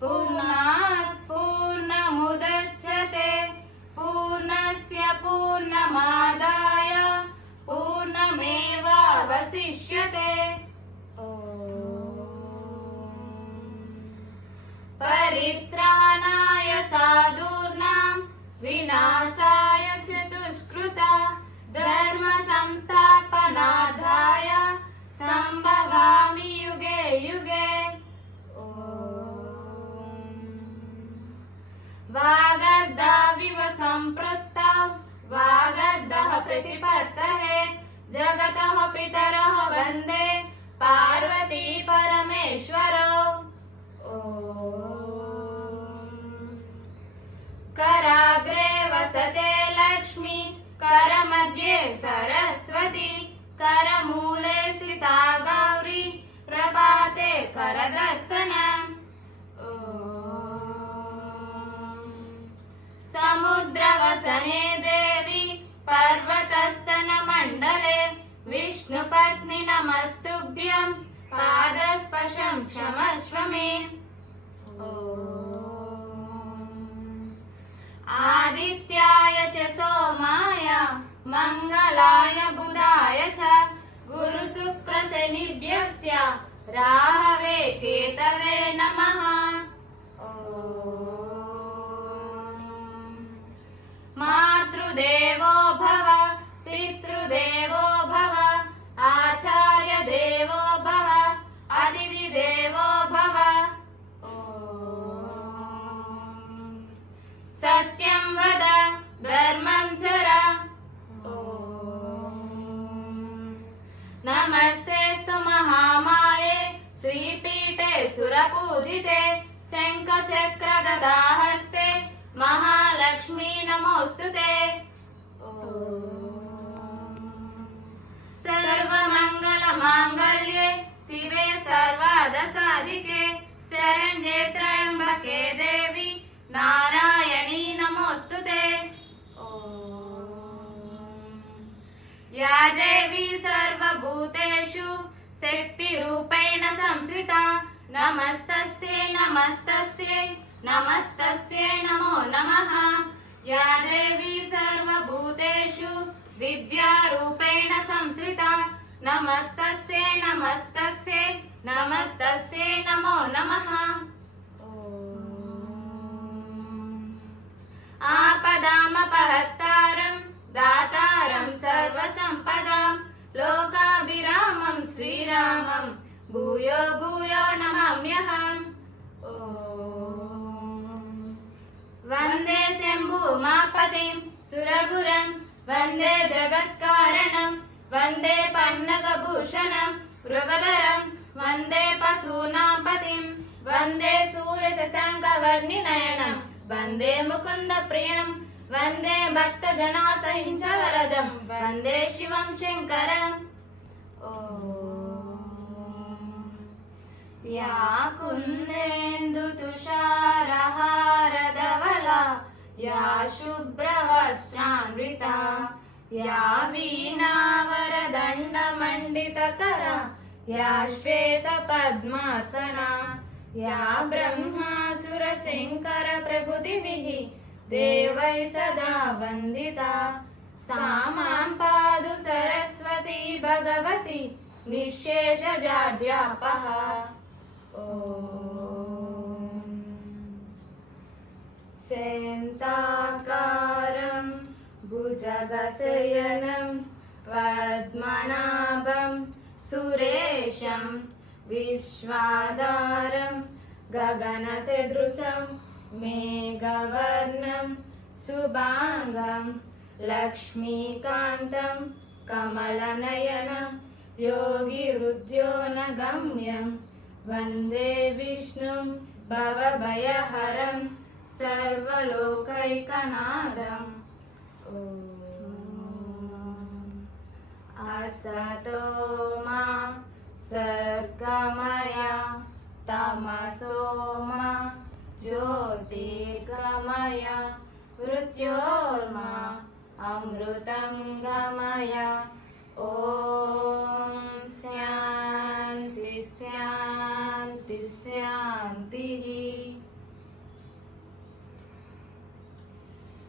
पूर्णात् पूर्णमुदच्यते पूर्णस्य पूर्णमादाय पूर्णमेवावशिष्यते। परित्राणाय साधूनां विनाशाय च दुष्कृता धर्म संस्थापनार्थाय संभवामि युगे युगे। वागर्धाविव सम्पृक्तौ वागर्धः प्रतिपत्तये जगतः पितरः वन्दे पार्वती परमेश्वरौ। कराग्रे वसते लक्ष्मी करमध्ये सरस्वती करमूले स्थिता गौरी प्रभाते करदर्शनम्। समुद्रवसने देवी पर्वतस्तनमण्डले विष्णुपत्नि नमस्तुभ्यं पादस्पर्शं क्षमस्व मे। आदित्याय च सोमाय मंगलाय बुधाय च गुरुशुक्रशनिभ्यश्च राहवे केतवे नमः। मातृदेवो भव पितृदेवो भव आचार्य देवो भव अतिथि देवो भव। सत्यं वद धर्मं चर। नमस्तेस्तु महामाये श्रीपीठे सुरपूजिते शङ्खचक्रगदाहस्ते महालक्ष्मी नमोस्तुते। सर्वमङ्गलमाङ्गल्ये शिवे सर्वार्थसाधिके शरण्ये त्र्यम्बके देवी नारायणी नमोस्तुते। या देवी सर्वभूतेषु शक्तिरूपेण संस्थिता नमस्तस्यै नमस्तस्यै नमस्तस्यै नमो नमः। या देवी सर्वभूतेषु विद्यारूपेण संस्थिता नमस्तस्यै नमस्तस्यै नमस्तस्यै नमो नमः। आपदामपहर्तारं दातारं सर्वसम्पदां लोकाभिरामं श्रीरामं भूयो भूयो नमाम्यहम्। वन्दे शम्भुमापतिं सुरगुरं वन्दे जगत्कारणं वन्दे पन्नगभूषणं मृगधरं वन्दे पशूनां पतिं वन्दे सूर्यशशाङ्कवर्णिनयनं वन्दे मुकुन्दप्रियं वन्दे भक्तजनासहिंसवरदं वन्दे शिवं शङ्करम्। या कुन्देन्दुतुषारहारधवला या शुभ्रवस्त्रान्विता या वीणावरदण्डमण्डितकरा या श्वेतपद्मासना या ब्रह्मासुरशङ्करप्रभृतिभिः देवैः सदा वन्दिता सा मां पातु सरस्वती भगवती निःशेषजाड्यापः। शान्ताकारं भुजगशयनं पद्मनाभं सुरेशं विश्वाधारं गगनसदृशं मेघवर्णं शुभांगं लक्ष्मीकान्तं कमलनयनं योगिहृद्योनगम्यं वन्दे विष्णुं भवभयहरं सर्वलोकैकनाथम्। असतो मा सर्गमय तमसो मा ज्योतिर्गमय मृत्योर्मा अमृतं गमय। ॐ